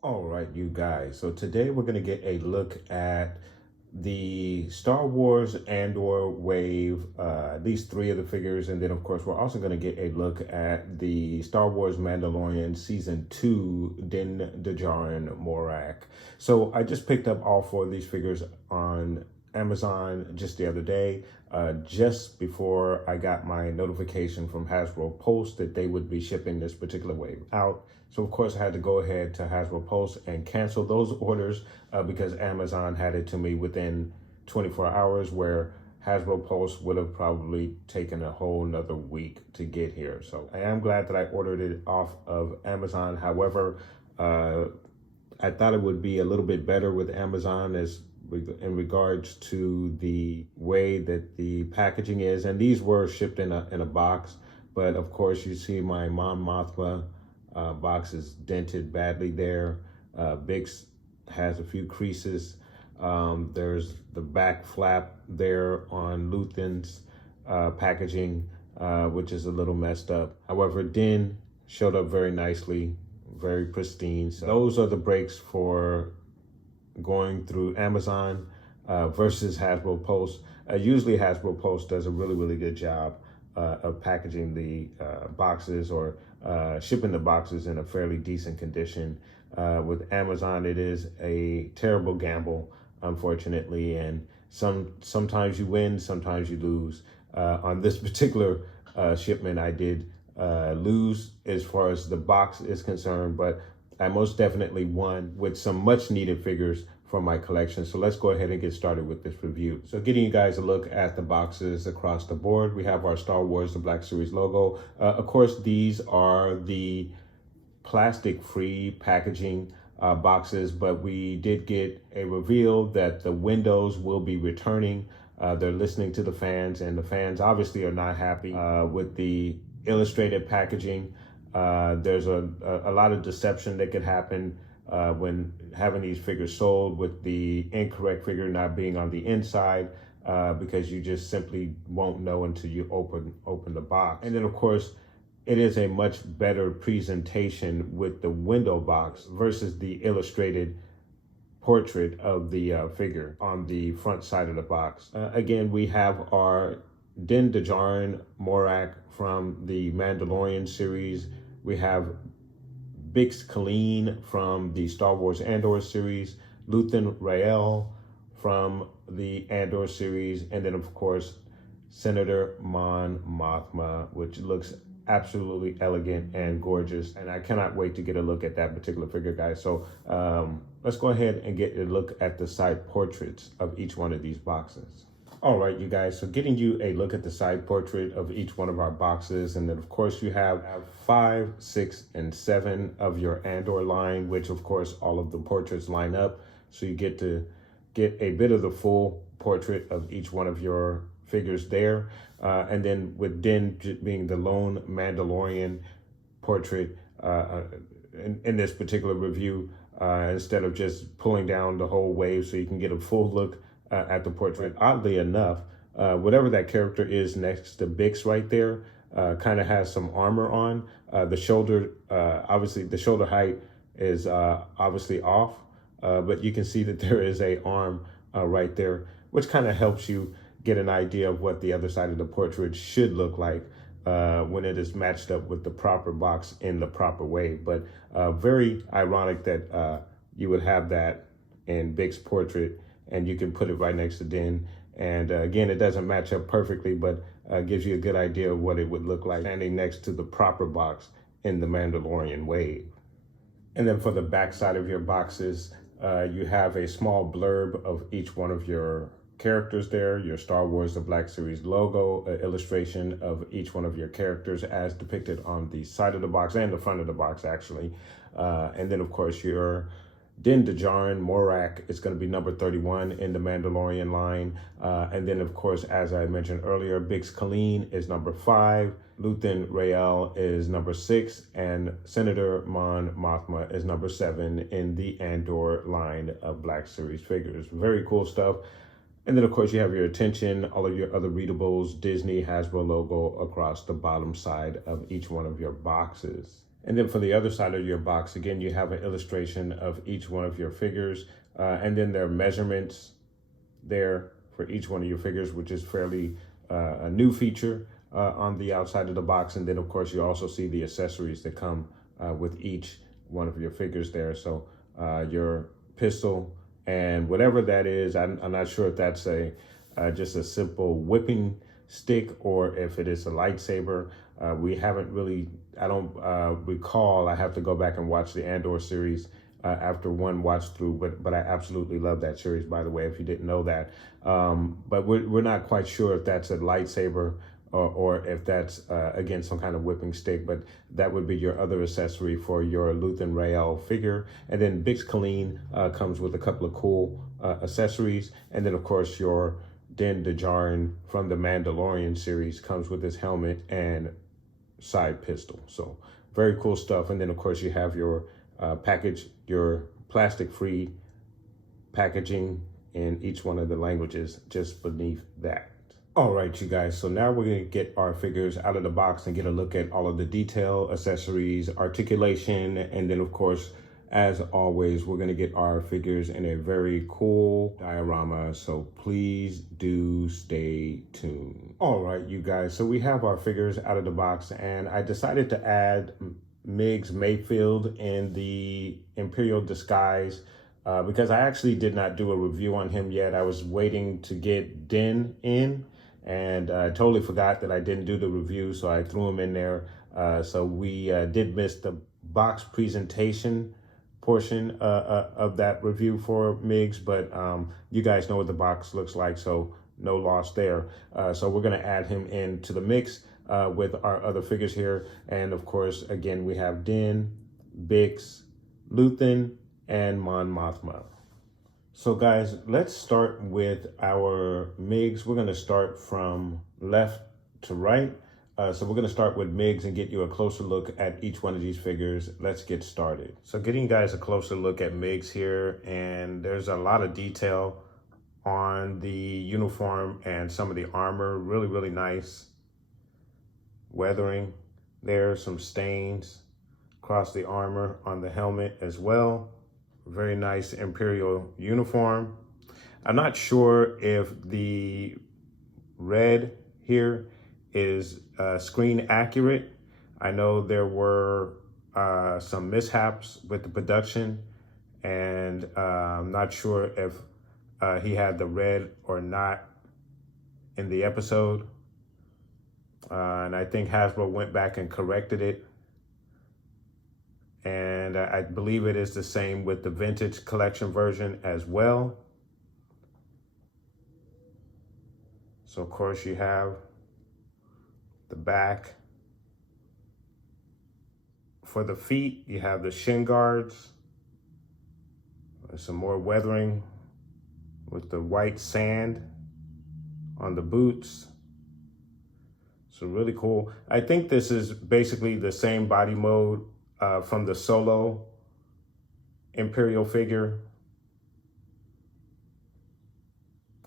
All right, you guys. So today we're going to get a look at the Star Wars Andor wave, at least three of the figures. And then, of course, we're also going to get a look at the Star Wars Mandalorian Season 2 Din Dajarin Morak. So I just picked up all four of these figures on Amazon just the other day, just before I got my notification from Hasbro Pulse that they would be shipping this particular wave out. So of course I had to go ahead to Hasbro Pulse and cancel those orders because Amazon had it to me within 24 hours, where Hasbro Pulse would have probably taken a whole nother week to get here. So I am glad that I ordered it off of Amazon. However, I thought it would be a little bit better with Amazon in regards to the way that the packaging is. And these were shipped in a box, but of course you see my Mon Mothma box is dented badly there. Bix has a few creases. There's the back flap there on Luthan's packaging, which is a little messed up. However, Din showed up very nicely, very pristine. So those are the breaks for going through Amazon versus Hasbro Pulse. Usually Hasbro Pulse does a really good job of packaging the boxes or shipping the boxes in a fairly decent condition. With Amazon, it is a terrible gamble, unfortunately, and sometimes you win, sometimes you lose. On this particular shipment, I did lose as far as the box is concerned, but I most definitely won with some much needed figures from my collection. So let's go ahead and get started with this review. So getting you guys a look at the boxes across the board, we have our Star Wars The Black Series logo. Of course, these are the plastic-free packaging boxes, but we did get a reveal that the windows will be returning. They're listening to the fans, and the fans obviously are not happy with the illustrated packaging. There's a lot of deception that could happen when having these figures sold, with the incorrect figure not being on the inside, because you just simply won't know until you open the box. And then of course, it is a much better presentation with the window box versus the illustrated portrait of the figure on the front side of the box. Again, we have our Din Dajarin Morak from the Mandalorian series. We have Bix Colleen from the Star Wars Andor series, Luthan Rael from the Andor series, and then of course Senator Mon Mothma, which looks absolutely elegant and gorgeous, and I cannot wait to get a look at that particular figure, guys. So let's go ahead and get a look at the side portraits of each one of these boxes. All right, you guys, so getting you a look at the side portrait of each one of our boxes, and then of course you have 5, 6, and 7 of your Andor line, which of course all of the portraits line up, so you get to get a bit of the full portrait of each one of your figures there. And then with Din being the lone Mandalorian portrait in this particular review, instead of just pulling down the whole wave so you can get a full look at the portrait. Oddly enough, whatever that character is next to Bix right there kind of has some armor on. The shoulder, obviously the shoulder height is obviously off, but you can see that there is a arm right there, which kind of helps you get an idea of what the other side of the portrait should look like when it is matched up with the proper box in the proper way. But very ironic that you would have that in Bix's portrait, and you can put it right next to Din. And again, it doesn't match up perfectly, but gives you a good idea of what it would look like standing next to the proper box in the Mandalorian wave. And then for the back side of your boxes, you have a small blurb of each one of your characters there, your Star Wars The Black Series logo, an illustration of each one of your characters as depicted on the side of the box and the front of the box, actually. And then, of course, your Din Dajarin Morak is going to be number 31 in the Mandalorian line. And then, of course, as I mentioned earlier, Bix Colleen is number 5. Luthan Rael is number 6. And Senator Mon Mothma is number 7 in the Andor line of Black Series figures. Very cool stuff. And then, of course, you have your attention, all of your other readables, Disney Hasbro logo across the bottom side of each one of your boxes. And then for the other side of your box, again, you have an illustration of each one of your figures. And then there are measurements there for each one of your figures, which is fairly a new feature on the outside of the box. And then, of course, you also see the accessories that come with each one of your figures there. So your pistol and whatever that is, I'm not sure if that's just a simple whipping stick or if it is a lightsaber. We haven't really, I don't recall. I have to go back and watch the Andor series after one watch through, but I absolutely love that series, by the way, if you didn't know that. But we're not quite sure if that's a lightsaber or if that's, again, some kind of whipping stick, but that would be your other accessory for your Luthan Rael figure. And then Bix Colleen comes with a couple of cool accessories. And then, of course, your Din Dajarin from the Mandalorian series comes with his helmet and side pistol. So very cool stuff. And then, of course, you have your package, your plastic-free packaging in each one of the languages just beneath that. All right, you guys, so now we're going to get our figures out of the box and get a look at all of the detail, accessories, articulation, and then, of course, as always, we're going to get our figures in a very cool diorama, so please do stay tuned. All right, you guys, so we have our figures out of the box, and I decided to add Migs Mayfield in the Imperial disguise because I actually did not do a review on him yet. I was waiting to get Din in, and I totally forgot that I didn't do the review, so I threw him in there. So we did miss the box presentation portion of that review for Migs, but you guys know what the box looks like, so no loss there. So we're going to add him into the mix with our other figures here. And of course, again, we have Din, Bix, Luthan, and Mon Mothma. So guys, let's start with our Migs. We're going to start from left to right. So we're going to start with Migs and get you a closer look at each one of these figures. Let's get started. So getting you guys a closer look at Migs here, and there's a lot of detail on the uniform and some of the armor. Really, really nice weathering. There's some stains across the armor on the helmet as well. Very nice Imperial uniform. I'm not sure if the red here is screen accurate. I know there were some mishaps with the production, and I'm not sure if he had the red or not in the episode. And I think Hasbro went back and corrected it. And I believe it is the same with the vintage collection version as well. So of course you have the back. For the feet, you have the shin guards. There's some more weathering with the white sand on the boots. So really cool. I think this is basically the same body mode from the Solo Imperial figure.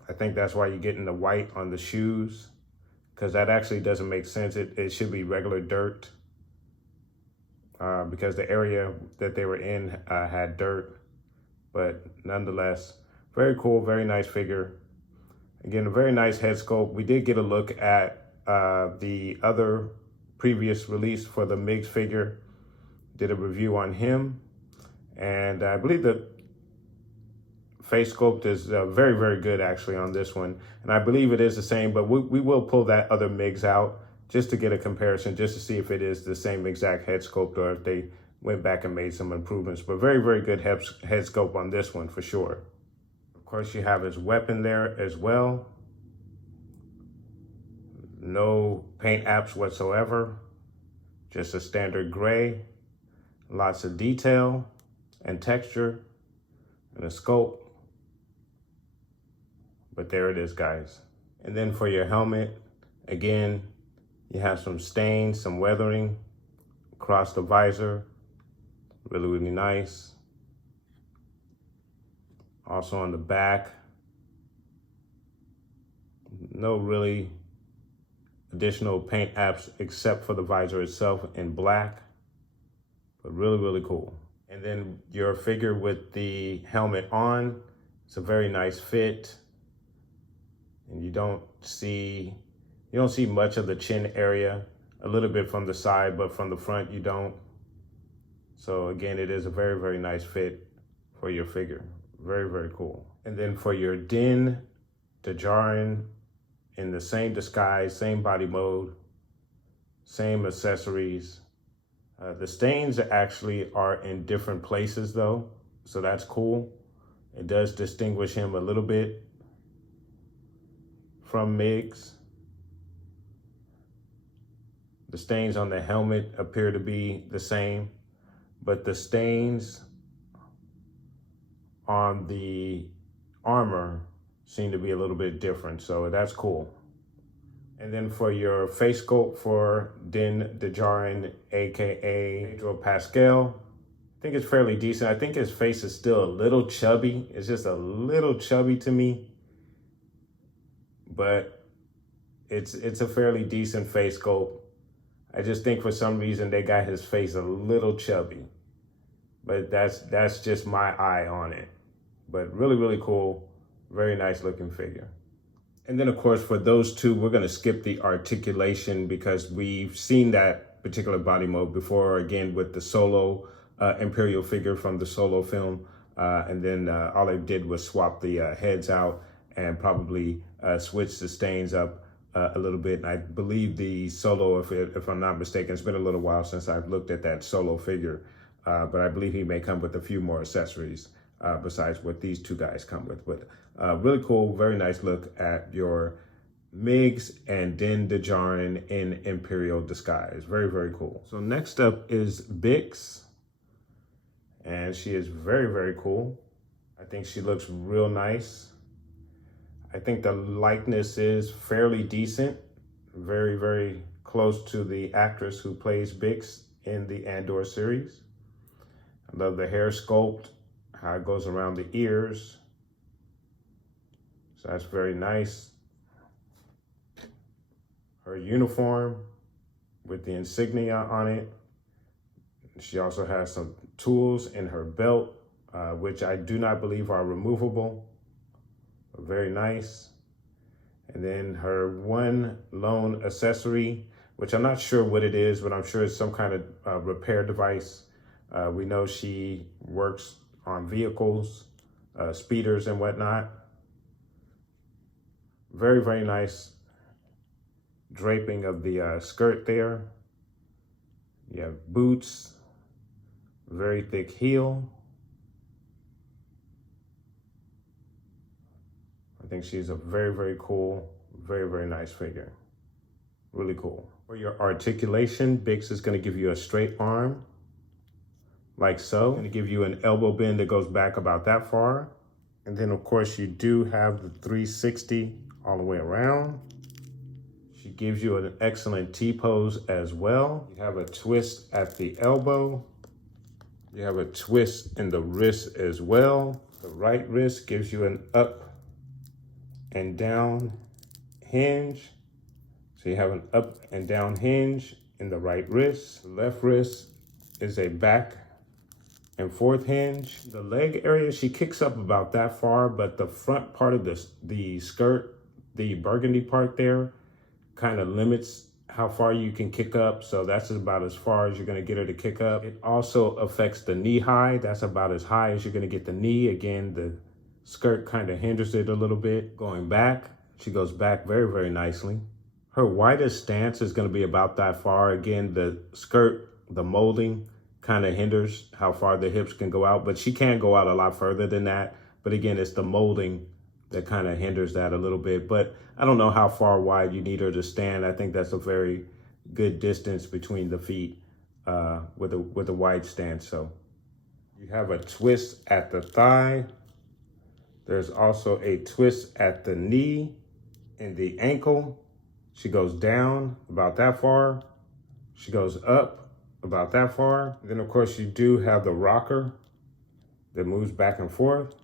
I think that's why you're getting the white on the shoes, because that actually doesn't make sense. It should be regular dirt because the area that they were in had dirt, but nonetheless, very cool, very nice figure. Again, a very nice head sculpt. We did get a look at the other previous release for the Migs figure. Did a review on him, and I believe the face sculpt is very, very good actually on this one. And I believe it is the same, but we will pull that other Migs out just to get a comparison, just to see if it is the same exact head sculpt or if they went back and made some improvements. But very, very good head sculpt on this one for sure. Of course, you have his weapon there as well. No paint apps whatsoever, just a standard gray. Lots of detail and texture and a scope. But there it is, guys. And then for your helmet, again, you have some stains, some weathering across the visor. Really, really nice. Also on the back, no really additional paint apps except for the visor itself in black, but really, really cool. And then your figure with the helmet on, it's a very nice fit. And you don't see much of the chin area, a little bit from the side, but from the front you don't. So again, it is a very, very nice fit for your figure. Very, very cool. And then for your Din Dajarin, in the same disguise, same body mode, same accessories. The stains actually are in different places though, so that's cool. It does distinguish him a little bit from Migs. The stains on the helmet appear to be the same, but the stains on the armor seem to be a little bit different, so that's cool. And then for your face sculpt for Din Dajarin, aka Pedro Pascal, I think it's fairly decent. I think his face is still a little chubby. It's just a little chubby to me, but it's a fairly decent face sculpt. I just think for some reason they got his face a little chubby, but that's just my eye on it. But really, really cool, very nice looking figure. And then of course for those two, we're gonna skip the articulation because we've seen that particular body mode before, again with the Solo Imperial figure from the Solo film. And then all they did was swap the heads out and probably switch the stains up a little bit. And I believe the Solo, if I'm not mistaken, it's been a little while since I've looked at that Solo figure, but I believe he may come with a few more accessories besides what these two guys come with. But really cool, very nice look at your Migs and Din Dajarin in Imperial disguise. Very, very cool. So next up is Bix, and she is very, very cool. I think she looks real nice. I think the likeness is fairly decent, very, very close to the actress who plays Bix in the Andor series. I love the hair sculpt, how it goes around the ears. So that's very nice. Her uniform with the insignia on it. She also has some tools in her belt, which I do not believe are removable. Very nice. And then her one lone accessory, which I'm not sure what it is, but I'm sure it's some kind of repair device. We know she works on vehicles, speeders and whatnot. Very, very nice draping of the skirt there. You have boots, very thick heel. I think she's a very, very cool, very, very nice figure. Really cool. For your articulation, Bix is going to give you a straight arm, like so. Going to give you an elbow bend that goes back about that far. And then, of course, you do have the 360 all the way around. She gives you an excellent T-pose as well. You have a twist at the elbow. You have a twist in the wrist as well. The right wrist gives you an up and down hinge. So you have an up and down hinge in the right wrist. The left wrist is a back and forth hinge. The leg area, she kicks up about that far, but the front part of the skirt, the burgundy part there, kind of limits how far you can kick up. So that's about as far as you're gonna get her to kick up. It also affects the knee high. That's about as high as you're gonna get the knee. Again, the skirt kind of hinders it a little bit. Going back, she goes back very, very nicely. Her widest stance is gonna be about that far. Again, the skirt, the molding kind of hinders how far the hips can go out, but she can go out a lot further than that. But again, it's the molding that kind of hinders that a little bit. But I don't know how far wide you need her to stand. I think that's a very good distance between the feet with a wide stance. So you have a twist at the thigh, There's also a twist at the knee and the ankle. She goes down about that far. She goes up about that far. Then of course you do have the rocker that moves back and forth.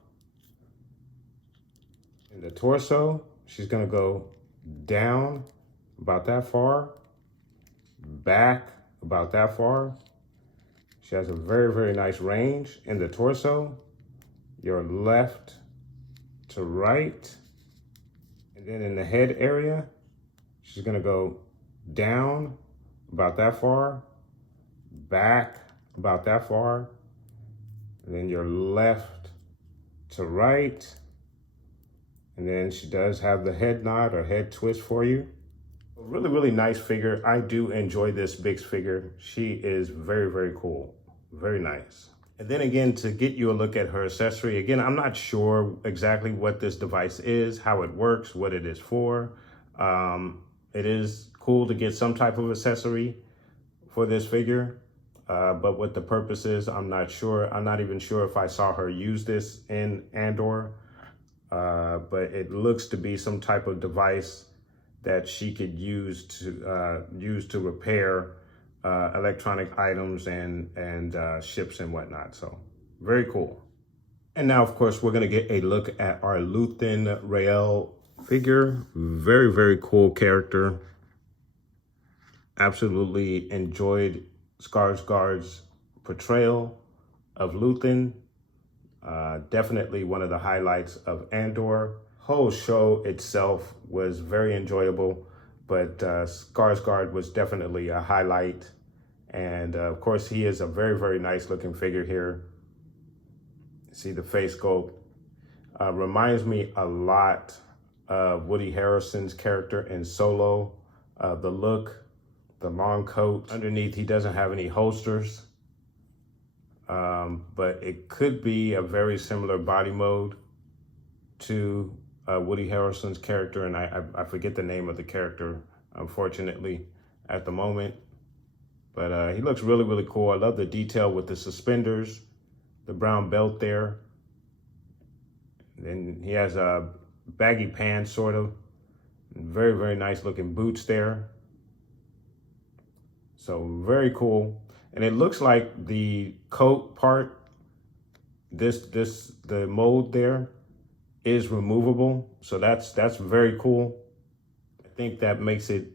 In the torso, she's gonna go down about that far, back about that far. She has a very, very nice range in the torso. Your left to right. And then in the head area, she's gonna go down about that far, back about that far, and then your left to right. And then she does have the head nod or head twist for you. Really, really nice figure. I do enjoy this Migs figure. She is very, very cool. Very nice. And then again, to get you a look at her accessory, again, I'm not sure exactly what this device is, how it works, what it is for. It is cool to get some type of accessory for this figure, but what the purpose is, I'm not sure. I'm not even sure if I saw her use this in Andor, but it looks to be some type of device that she could use to repair electronic items and ships and whatnot. So very cool. And now, of course, we're going to get a look at our Luthan Rael figure. Very, very cool character. Absolutely enjoyed Skarsgård's portrayal of Luthan. Definitely one of the highlights of Andor. Whole show itself was very enjoyable, but Skarsgård was definitely a highlight. And of course, he is a very, very nice looking figure here. See the face sculpt. Reminds me a lot of Woody Harrelson's character in Solo. The look, the long coat. Underneath, he doesn't have any holsters. But it could be a very similar body mode to Woody Harrelson's character. And I forget the name of the character, unfortunately, at the moment. But he looks really, really cool. I love the detail with the suspenders, the brown belt there. And he has baggy pants, sort of. Very, very nice looking boots there. So very cool. And it looks like the coat part, the mold there is removable. So that's very cool. I think that makes it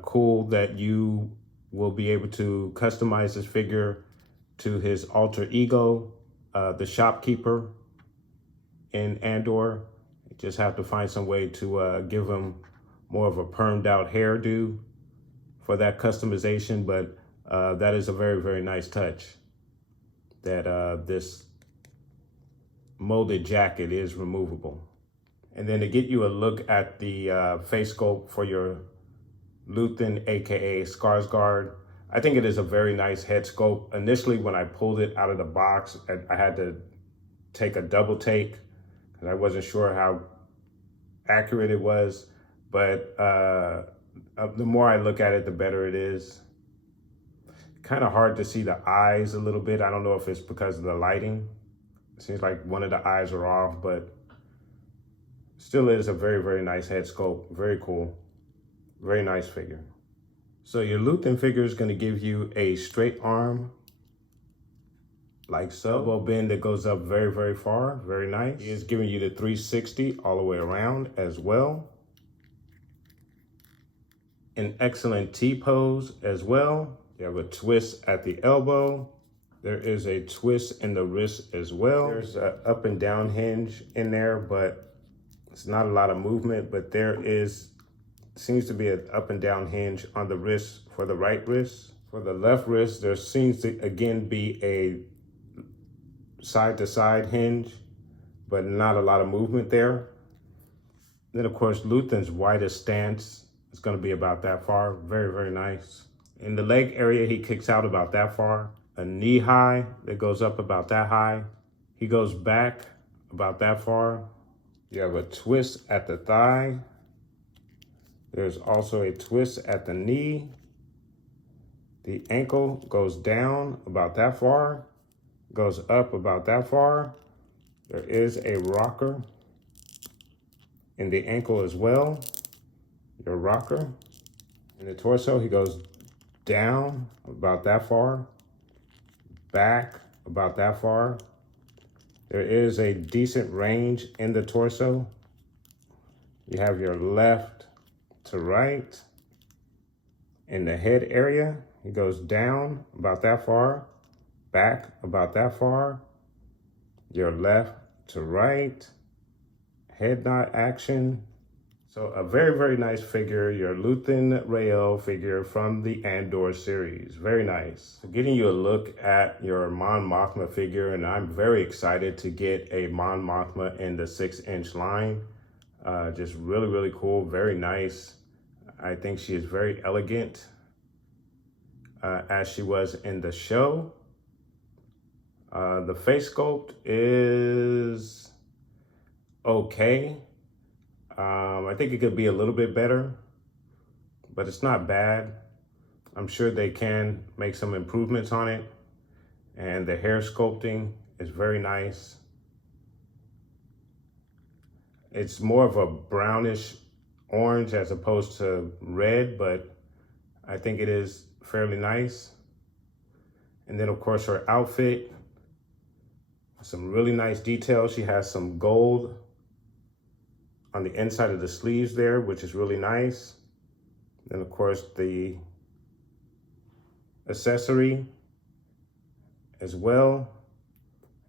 cool that you will be able to customize this figure to his alter ego, the shopkeeper in Andor. You just have to find some way to give him more of a permed out hairdo for that customization, but that is a very, very nice touch that this molded jacket is removable. And then to get you a look at the face sculpt for your Luthan, aka Skarsgård, I think it is a very nice head sculpt. Initially, when I pulled it out of the box, I had to take a double take because I wasn't sure how accurate it was. But the more I look at it, the better it is. Kind of hard to see the eyes a little bit. I don't know if it's because of the lighting. It seems like one of the eyes are off, but still is a very, very nice head sculpt. Very cool. Very nice figure. So your Luthan figure is going to give you a straight arm, like so. Elbow bend that goes up very, very far. Very nice. He is giving you the 360 all the way around as well. An excellent T-pose as well. You have a twist at the elbow. There is a twist in the wrist as well. There's an up and down hinge in there, but it's not a lot of movement, but there seems to be an up and down hinge on the wrist for the right wrist. For the left wrist, there seems to again be a side to side hinge, but not a lot of movement there. Then of course, Luthan's widest stance is going to be about that far. Very, very nice. In the leg area, he kicks out about that far. A knee high that goes up about that high. He goes back about that far. You have a twist at the thigh. There's also a twist at the knee. The ankle goes down about that far, goes up about that far. There is a rocker in the ankle as well, your rocker. In the torso, he goes down about that far, back about that far. There is a decent range in the torso. You have your left to right. In the head area, he goes down about that far, back about that far, your left to right, head nod action. So a very, very nice figure, your Luthan Rael figure from the Andor series. Very nice. So getting you a look at your Mon Mothma figure, and I'm very excited to get a Mon Mothma in the 6-inch line. Just really, really cool, very nice. I think she is very elegant, as she was in the show. The face sculpt is okay. I think it could be a little bit better, but it's not bad. I'm sure they can make some improvements on it. And the hair sculpting is very nice. It's more of a brownish orange as opposed to red, but I think it is fairly nice. And then of course her outfit, some really nice details. She has some gold on the inside of the sleeves there, which is really nice. Then of course the accessory as well.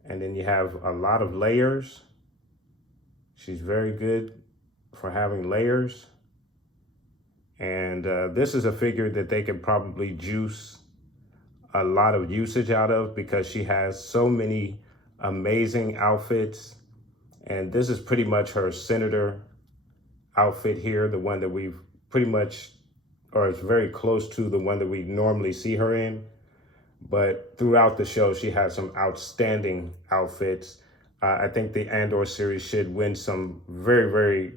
And then you have a lot of layers. She's very good for having layers. And this is a figure that they could probably juice a lot of usage out of because she has so many amazing outfits. And this is pretty much her senator outfit here, the one that we've pretty much, or it's very close to the one that we normally see her in. But throughout the show, she has some outstanding outfits. I think the Andor series should win some very, very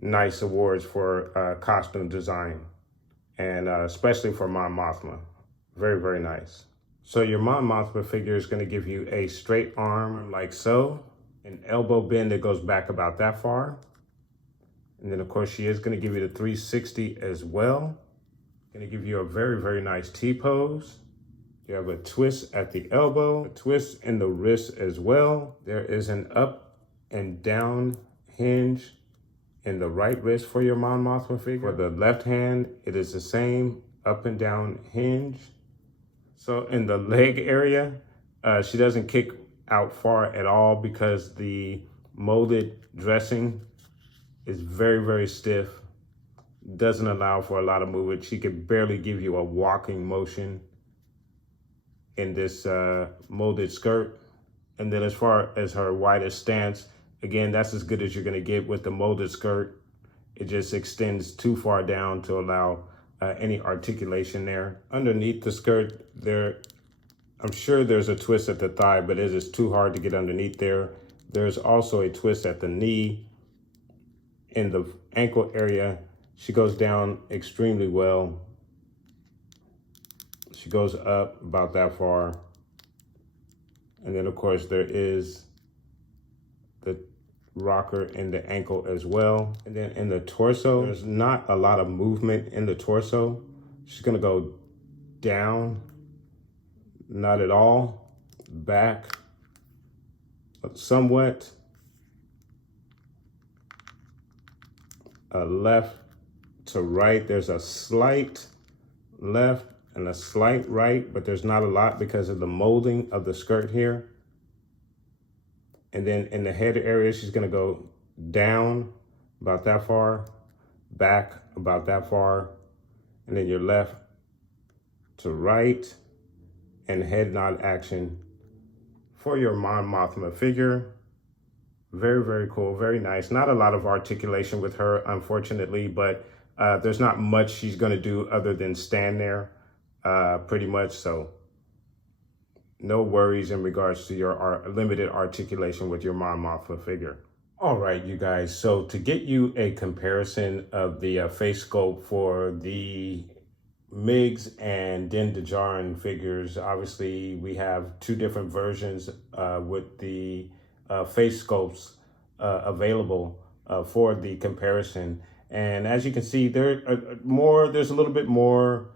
nice awards for costume design, and especially for Mon Mothma. Very, very nice. So your Mon Mothma figure is going to give you a straight arm like so, an elbow bend that goes back about that far. And then of course she is going to give you the 360 as well. Going to give you a very, very nice T-pose. You have a twist at the elbow, a twist in the wrist as well. There is an up and down hinge in the right wrist for your Mon Mothma figure. For the left hand, it is the same up and down hinge. So in the leg area, she doesn't kick out far at all because the molded dressing is very, very stiff. Doesn't allow for a lot of movement. She could barely give you a walking motion in this molded skirt. And then as far as her widest stance, again, that's as good as you're gonna get with the molded skirt. It just extends too far down to allow any articulation there. Underneath the skirt there, I'm sure there's a twist at the thigh, but it is too hard to get underneath there. There's also a twist at the knee. In the ankle area, she goes down extremely well. She goes up about that far. And then of course there is the rocker in the ankle as well. And then in the torso, there's not a lot of movement in the torso. She's gonna go down, not at all, back, somewhat, left to right. There's a slight left and a slight right, but there's not a lot because of the molding of the skirt here. And then in the head area, she's gonna go down about that far, back about that far, and then your left to right, and head nod action for your Mon Mothma figure. Very, very cool, very nice. Not a lot of articulation with her, unfortunately, but there's not much she's gonna do other than stand there, pretty much. So no worries in regards to your limited articulation with your Mon Mothma figure. All right, you guys, so to get you a comparison of the face sculpt for the Migs and Dajarin figures, obviously we have two different versions with the face sculpts available. for the comparison. And as you can see, there's a little bit more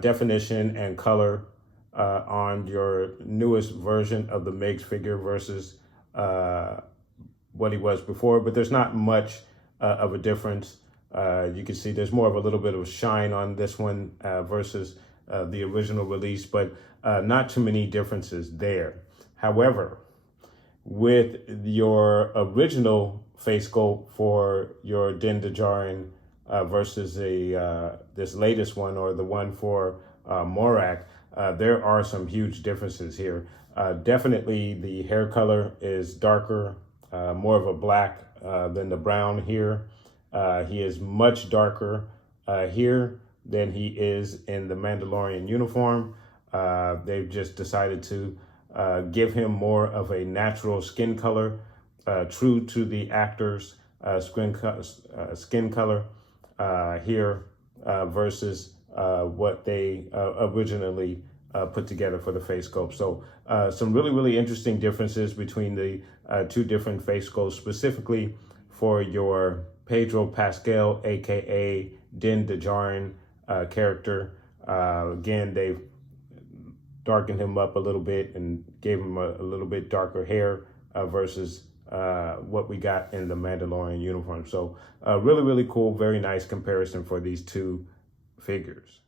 definition and color on your newest version of the Migs figure versus what he was before, but there's not much of a difference. You can see there's more of a little bit of shine on this one versus the original release, but not too many differences there. However, with your original face sculpt for your Din Dajarin versus this latest one, or the one for Morak, there are some huge differences here. Definitely the hair color is darker, more of a black than the brown here. He is much darker here than he is in the Mandalorian uniform. They've just decided to give him more of a natural skin color, true to the actor's skin color here versus what they originally put together for the face sculpt. So some really interesting differences between the two different face sculpts, specifically for your Pedro Pascal, aka Din Dajarin character. Again, they've darkened him up a little bit and gave him a little bit darker hair versus what we got in the Mandalorian uniform. So really cool, very nice comparison for these two figures.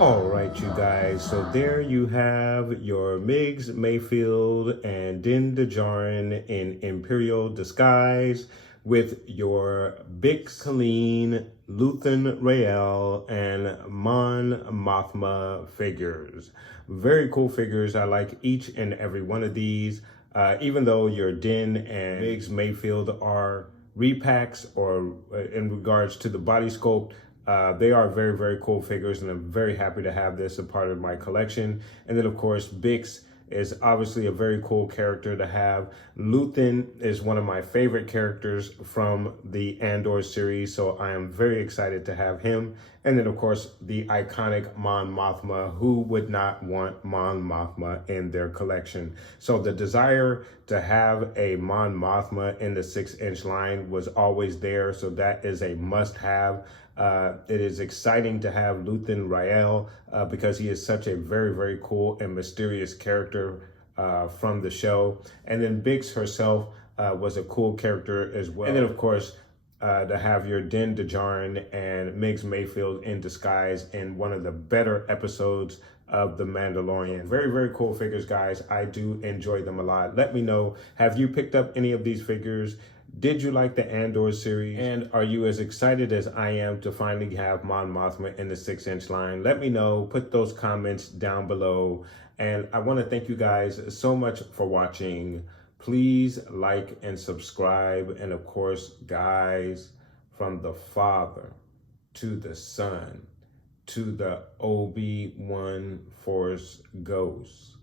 All right, you guys, so there you have your Migs, Mayfield, and Din Dajarin in Imperial disguise with your Bix Colleen, Luthan Rael, and Mon Mothma figures. Very cool figures. I like each and every one of these. Even though your Din and Migs Mayfield are repacks or in regards to the body sculpt, they are very cool figures, and I'm very happy to have this a part of my collection. And then, of course, Bix is obviously a very cool character to have. Luthan is one of my favorite characters from the Andor series, so I am very excited to have him. And then, of course, the iconic Mon Mothma. Who would not want Mon Mothma in their collection? So the desire to have a Mon Mothma in the 6-inch line was always there, so that is a must-have. It is exciting to have Luthan Rael because he is such a very, very cool and mysterious character from the show. And then Biggs herself was a cool character as well. And then, of course, to have your Din Dajarin and Migs Mayfield in disguise in one of the better episodes of The Mandalorian. Very, very cool figures, guys. I do enjoy them a lot. Let me know, have you picked up any of these figures? Did you like the Andor series? And are you as excited as I am to finally have Mon Mothma in the 6-inch line? Let me know. Put those comments down below. And I want to thank you guys so much for watching. Please like and subscribe. And of course, guys, from the Father to the Son to the Obi-Wan Force Ghost,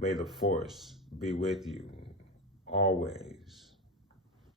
may the Force be with you always.